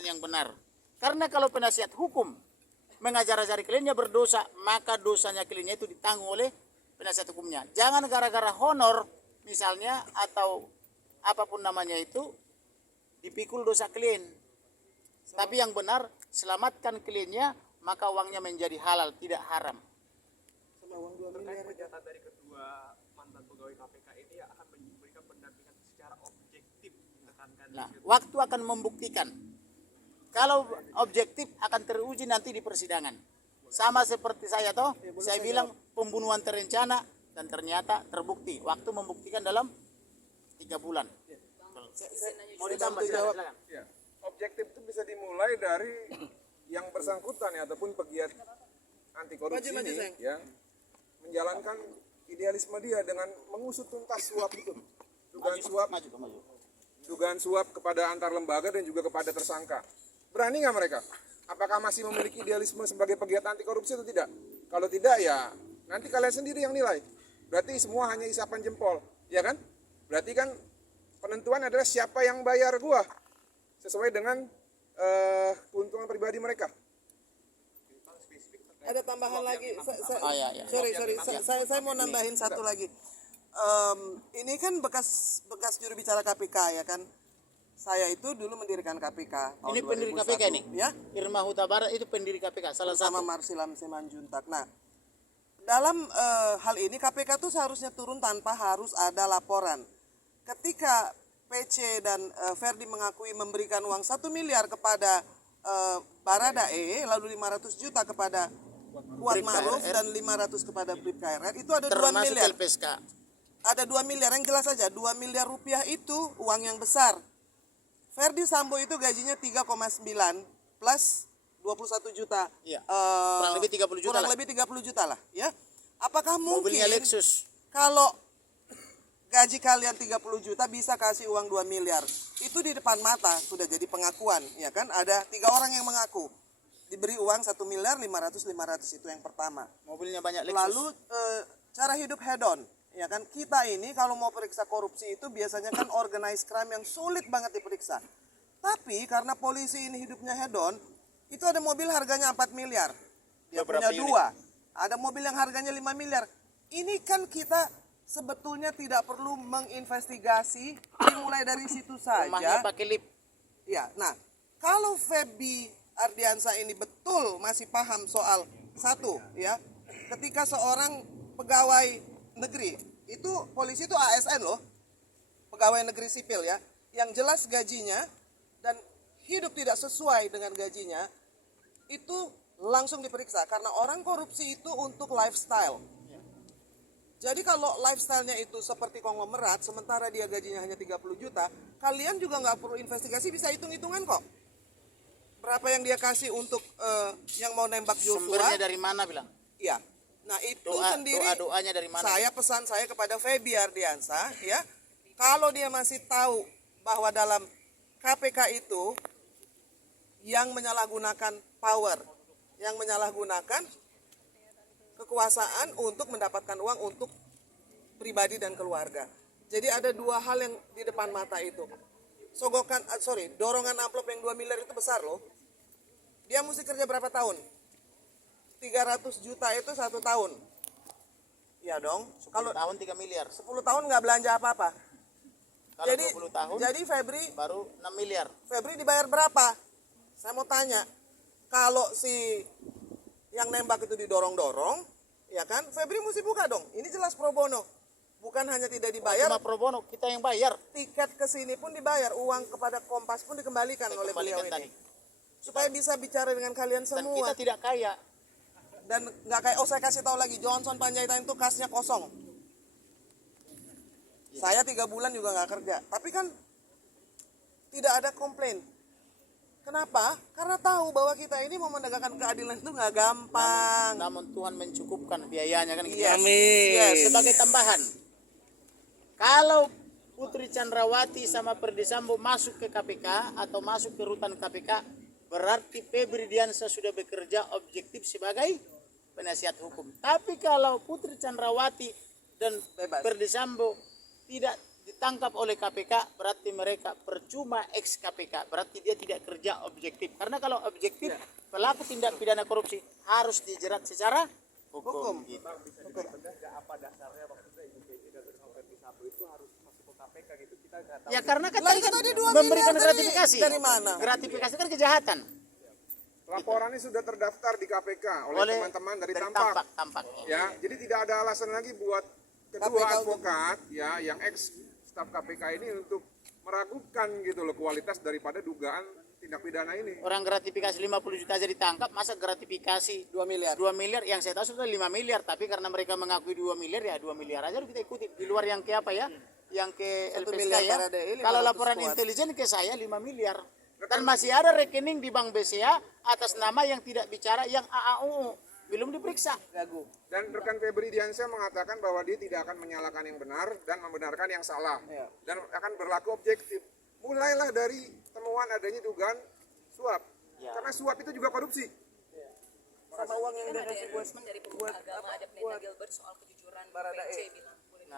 dan yang benar. Karena kalau penasihat hukum mengajar-ajari kliennya berdosa, maka dosanya kliennya itu ditanggung oleh penasihat hukumnya. Jangan gara-gara honor misalnya atau apapun namanya itu dipikul dosa klien. Tapi yang benar, selamatkan kliennya, maka uangnya menjadi halal, tidak haram. Terkait pernyataan dari kedua mantan pegawai KPK ini akan memberikan pendampingan secara objektif. Nah, waktu akan membuktikan. Kalau objektif akan teruji nanti di persidangan. Sama seperti saya toh, saya bilang pembunuhan terencana dan ternyata terbukti. Waktu membuktikan dalam 3 bulan. Mau ditambah jawab? Ya. Objektif itu bisa dimulai dari yang bersangkutan ya, ataupun pegiat anti korupsi ini ya, menjalankan idealisme dia dengan mengusut tuntas suap itu, dugaan suap kepada antar lembaga dan juga kepada tersangka. Berani nggak mereka? Apakah masih memiliki idealisme sebagai pegiat anti korupsi atau tidak? Kalau tidak ya nanti kalian sendiri yang nilai. Berarti semua hanya isapan jempol, ya kan? Berarti kan penentuan adalah siapa yang bayar gua sesuai dengan keuntungan pribadi mereka. Ada tambahan lagi. Ya. Sorry. Saya mau nambahin satu lagi. Ini kan bekas juru bicara KPK ya kan. Saya itu dulu mendirikan KPK tahun Ini pendiri 2001, KPK ini? Ya. Irma Huta Barat itu pendiri KPK, salah Sama satu. Marsilam Simanjuntak. Nah, dalam hal ini KPK tuh seharusnya turun tanpa harus ada laporan. Ketika PC dan Ferdi mengakui memberikan uang 1 miliar kepada Baradae, lalu 500 juta kepada Kuat Ma'ruf dan 500 kepada Bribka RR, itu ada 2 Termasuk miliar. LPSK. Ada 2 miliar, yang jelas saja 2 miliar rupiah itu uang yang besar. Ferdi Sambo itu gajinya 3,9 plus 21 juta. Iya. Kurang lebih 30 juta Kurang lah. lebih 30 juta lah, ya. Apakah mungkin Mobilnya Lexus. kalau gaji kalian 30 juta bisa kasih uang 2 miliar? Itu di depan mata sudah jadi pengakuan, ya kan? Ada 3 orang yang mengaku. Diberi uang 1 miliar 500 itu yang pertama. Mobilnya banyak Lexus. Lalu cara hidup hedon, ya kan? Kita ini kalau mau periksa korupsi itu biasanya kan organized crime yang sulit banget diperiksa. Tapi karena polisi ini hidupnya hedon, itu ada mobil harganya 4 miliar. Dia punya 2. Ada mobil yang harganya 5 miliar. Ini kan kita sebetulnya tidak perlu menginvestigasi, dimulai dari situ saja. Rumahnya pakai lip. Ya, nah, kalau Feby Ardiansa ini betul masih paham soal satu, ya, ketika seorang pegawai negeri, itu polisi itu ASN loh, pegawai negeri sipil ya, yang jelas gajinya dan hidup tidak sesuai dengan gajinya, itu langsung diperiksa karena orang korupsi itu untuk lifestyle. Jadi kalau lifestyle-nya itu seperti konglomerat, sementara dia gajinya hanya 30 juta, kalian juga nggak perlu investigasi, bisa hitung-hitungan kok. Berapa yang dia kasih untuk yang mau nembak Joshua? Sumbernya dari mana bilang? Iya. Nah itu sendiri doanya dari mana? Pesan saya kepada Feby Ardiansa, ya, kalau dia masih tahu bahwa dalam KPK itu yang menyalahgunakan power, yang menyalahgunakan kekuasaan untuk mendapatkan uang untuk pribadi dan keluarga. Jadi ada 2 hal yang di depan mata itu. Dorongan amplop yang 2 miliar itu besar loh. Dia mesti kerja berapa tahun? 300 juta itu 1 tahun. Iya dong. Kalau tahun 3 miliar. 10 tahun nggak belanja apa-apa. Kalau 20 tahun Jadi Febri baru 6 miliar. Febri dibayar berapa? Saya mau tanya. Kalau si yang nembak itu didorong-dorong, ya kan? Febri mesti buka dong. Ini jelas pro bono. Bukan hanya tidak dibayar, Cuma pro bono, kita yang bayar. tiket ke sini pun dibayar, uang kepada Kompas pun dikembalikan oleh beliau ini. Supaya bisa bicara dengan kalian Dan semua. kita tidak kaya. Dan nggak kayak, saya kasih tahu lagi, Johnson Panjaitan itu kasnya kosong. Saya 3 bulan juga nggak kerja, tapi kan tidak ada komplain. Kenapa? Karena tahu bahwa kita ini mau menegakkan keadilan itu nggak gampang. Namun Tuhan mencukupkan biayanya kan. Yes. Amin. Yes. Sebagai tambahan, kalau Putri Chandrawati sama Ferdi Sambo masuk ke KPK atau masuk ke rutan KPK, berarti Febri Diansyah sudah bekerja objektif sebagai penasihat hukum. Tapi kalau Putri Chandrawati dan Ferdi Sambo tidak ditangkap oleh KPK berarti mereka percuma ex KPK, berarti dia tidak kerja objektif. Karena kalau objektif pelaku tindak pidana korupsi harus dijerat secara hukum. Gitu. Apa dasarnya maksudnya Ibu Peggy dan Verdi Sambo itu harus masuk ke KPK gitu? Kita nggak tahu. Ya karena kan Lah, tadi itu kan tadi 2 memberikan miliar gratifikasi. dari mana? Gratifikasi kan kejahatan. Laporannya sudah terdaftar di KPK oleh teman-teman dari Tampak. Tampak. Ya, jadi tidak ada alasan lagi buat kedua KPK advokat ya yang ex staf KPK ini untuk meragukan gitu loh kualitas daripada dugaan tindak pidana ini. Orang gratifikasi 50 juta aja ditangkap, masa gratifikasi 2 miliar. 2 miliar, yang saya tahu sudah 5 miliar, tapi karena mereka mengakui 2 miliar ya 2 miliar aja kita ikuti. Di luar yang ke apa ya? Yang ke 1 LPSK miliar ya. Baradae, 500 Kalau laporan kuat. intelijen ke saya 5 miliar. Dan masih ada rekening di Bank BCA atas nama yang tidak bicara yang AAU belum diperiksa. Gagu. Dan rekan Febri Diansyah mengatakan bahwa dia tidak akan menyalahkan yang benar dan membenarkan yang salah. Ya. Dan akan berlaku objektif. Mulailah dari temuan adanya dugaan suap. Ya. Karena suap itu juga korupsi. Sama uang yang Kan dia ada kasih buat endorsement dari Pemuda Agama, ada Pendeta Gilbert soal kejujuran Baradae. PC bilang